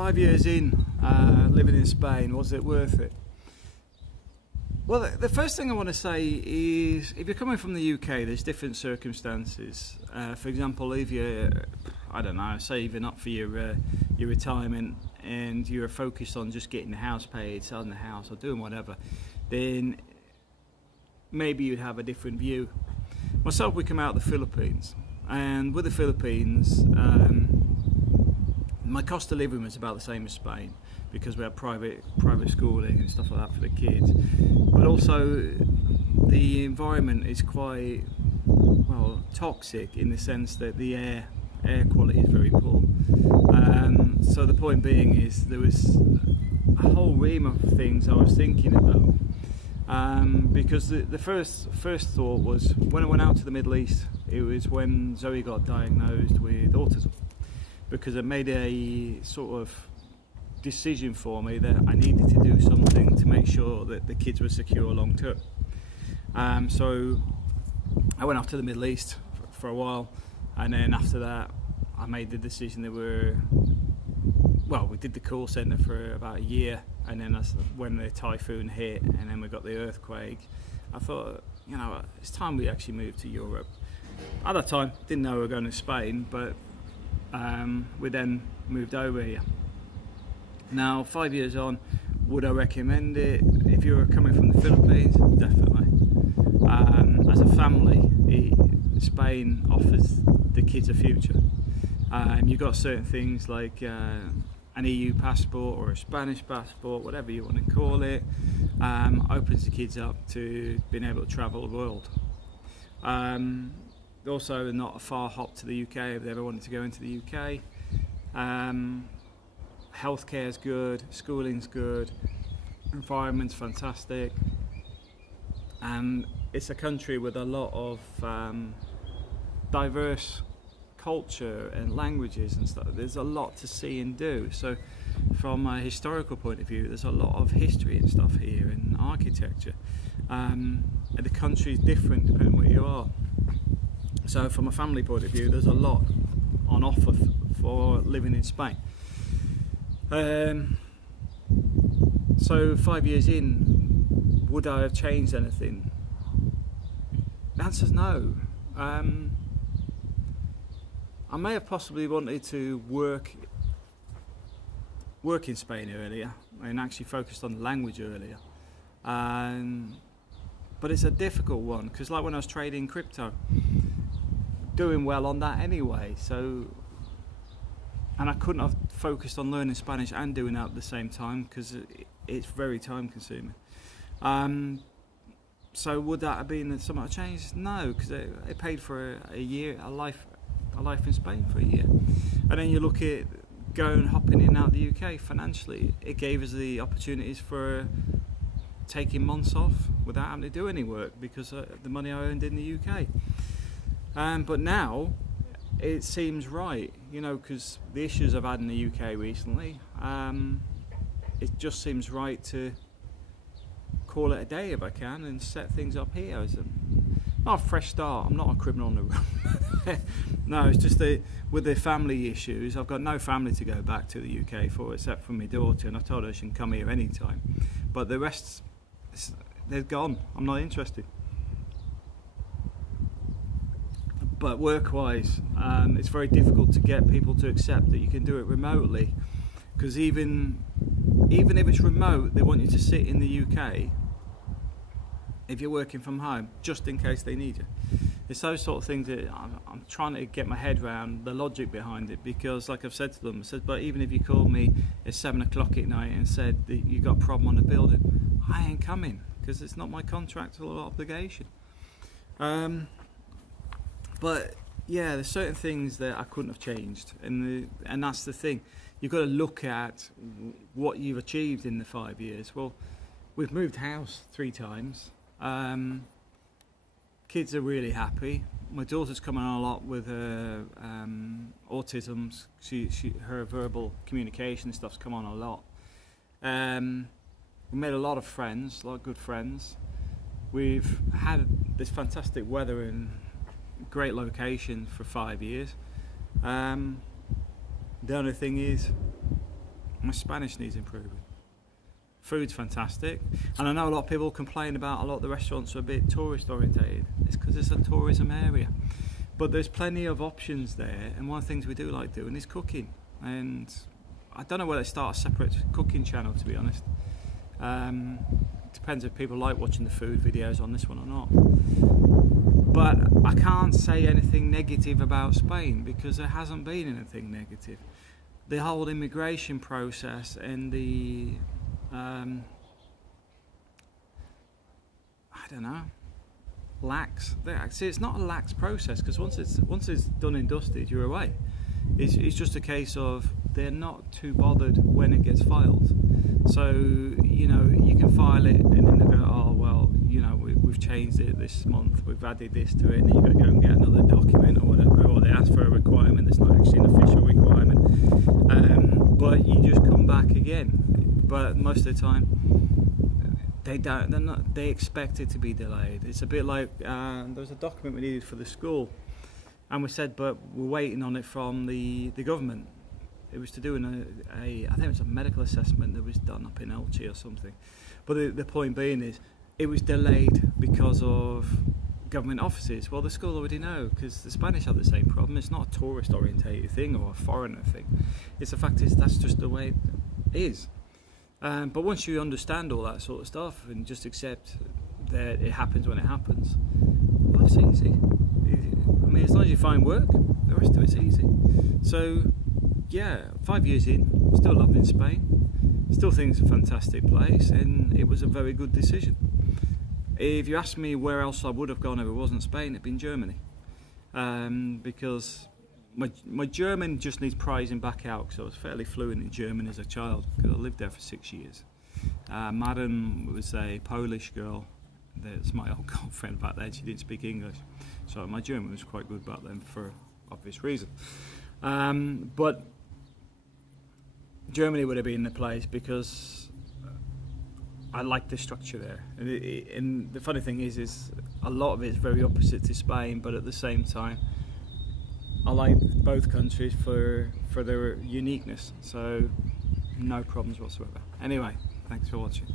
5 years in, living in Spain, was it worth it? Well, the first thing I want to say is, if you're coming from the UK, there's different circumstances. For example, if you're, I don't know, saving up for your retirement and you're focused on just getting the house paid, selling the house or doing whatever, then maybe you'd have a different view. Myself, we come out of the Philippines, and with the Philippines, my cost of living was about the same as Spain, because we had private schooling and stuff like that for the kids. But also, the environment is quite, well, toxic in the sense that the air quality is very poor. So the point being is, there was a whole ream of things I was thinking about. Because the first thought was, when I went out to the Middle East, it was when Zoe got diagnosed with autism, because it made a sort of decision for me that I needed to do something to make sure that the kids were secure long term. So I went off to the Middle East for a while, and then after that I made the decision that we did the call centre for about a year, and then when the typhoon hit and then we got the earthquake, I thought, it's time we actually moved to Europe. At that time, didn't know we were going to Spain, but we then moved over here. Now, 5 years on, would I recommend it? If you were coming from the Philippines, definitely. As a family, Spain offers the kids a future. You've got certain things like an EU passport or a Spanish passport, whatever you want to call it, opens the kids up to being able to travel the world. Also, not a far hop to the UK if they ever wanted to go into the UK. Healthcare's good, schooling's good, environment's fantastic, and it's a country with a lot of diverse culture and languages and stuff. There's a lot to see and do. So from a historical point of view, there's a lot of history and stuff here, and architecture, and the country is different depending on where you are. So from a family point of view, there's a lot on offer for living in Spain. So 5 years in, would I have changed anything? The answer's no. I may have possibly wanted to work in Spain earlier and actually focused on the language earlier. But it's a difficult one, because like when I was trading crypto, doing well on that anyway, and I couldn't have focused on learning Spanish and doing that at the same time, because it's very time consuming. So would that have been something I changed? No, because it paid for a life in Spain for a year. And then you look at going hopping in and out the UK financially, it gave us the opportunities for taking months off without having to do any work, because of the money I earned in the UK. But now it seems right, because the issues I've had in the UK recently, it just seems right to call it a day if I can and set things up here as not a fresh start. I'm not a criminal on the road. No, it's just with the family issues, I've got no family to go back to the UK for except for my daughter, and I told her she can come here anytime. But the rest, they're gone. I'm not interested. But work-wise, it's very difficult to get people to accept that you can do it remotely, because even if it's remote, they want you to sit in the UK if you're working from home, just in case they need you. It's those sort of things that I'm trying to get my head around the logic behind it, because like I've said to them, I said, but even if you called me at 7 o'clock at night and said that you got a problem on the building, I ain't coming, because it's not my contractual obligation. But yeah, there's certain things that I couldn't have changed, and that's the thing. You've got to look at what you've achieved in the 5 years. Well, we've moved house 3 times. Kids are really happy. My daughter's coming on a lot with her autism. Her verbal communication stuff's come on a lot. We made a lot of friends, a lot of good friends. We've had this fantastic weather and great location for 5 years. The only thing is, My Spanish needs improving. Food's fantastic, and I know a lot of people complain about a lot of the restaurants are a bit tourist orientated. It's because it's a tourism area, but there's plenty of options there, and one of the things we do like doing is cooking. And I don't know whether to start a separate cooking channel, to be honest. It depends if people like watching the food videos on this one or not. But I can't say anything negative about Spain because there hasn't been anything negative. The whole immigration process and the I don't know, lax. See, it's not a lax process because once it's done and dusted, you're away. It's just a case of they're not too bothered when it gets filed. So you know you can file it and then they go, oh well, you know we've changed it this month, we've added this to it, and then you got to go and get another document or whatever, or they ask for a requirement that's not actually an official requirement. But you just come back again. But most of the time, they expect it to be delayed. It's a bit like there was a document we needed for the school, and we said, but we're waiting on it from the government. It was to do I think it was a medical assessment that was done up in Elche or something. But the point being is, it was delayed because of government offices. Well, the school already know, because the Spanish have the same problem. It's not a tourist orientated thing or a foreigner thing. It's the fact is that's just the way it is. But once you understand all that sort of stuff and just accept that it happens when it happens, well, it's easy. I mean, as long as you find work, the rest of it's easy. So, yeah, 5 years in, still loving Spain. Still think it's a fantastic place, and it was a very good decision. If you ask me where else I would have gone if it wasn't Spain, it'd been Germany. Because my German just needs prizing back out, because I was fairly fluent in German as a child, because I lived there for 6 years. Madam was a Polish girl. That's my old girlfriend back then. She didn't speak English, so my German was quite good back then for obvious reason. But Germany would have been the place because I like the structure there. And the funny thing is a lot of it is very opposite to Spain, but at the same time, I like both countries for their uniqueness. So no problems whatsoever. Anyway, thanks for watching.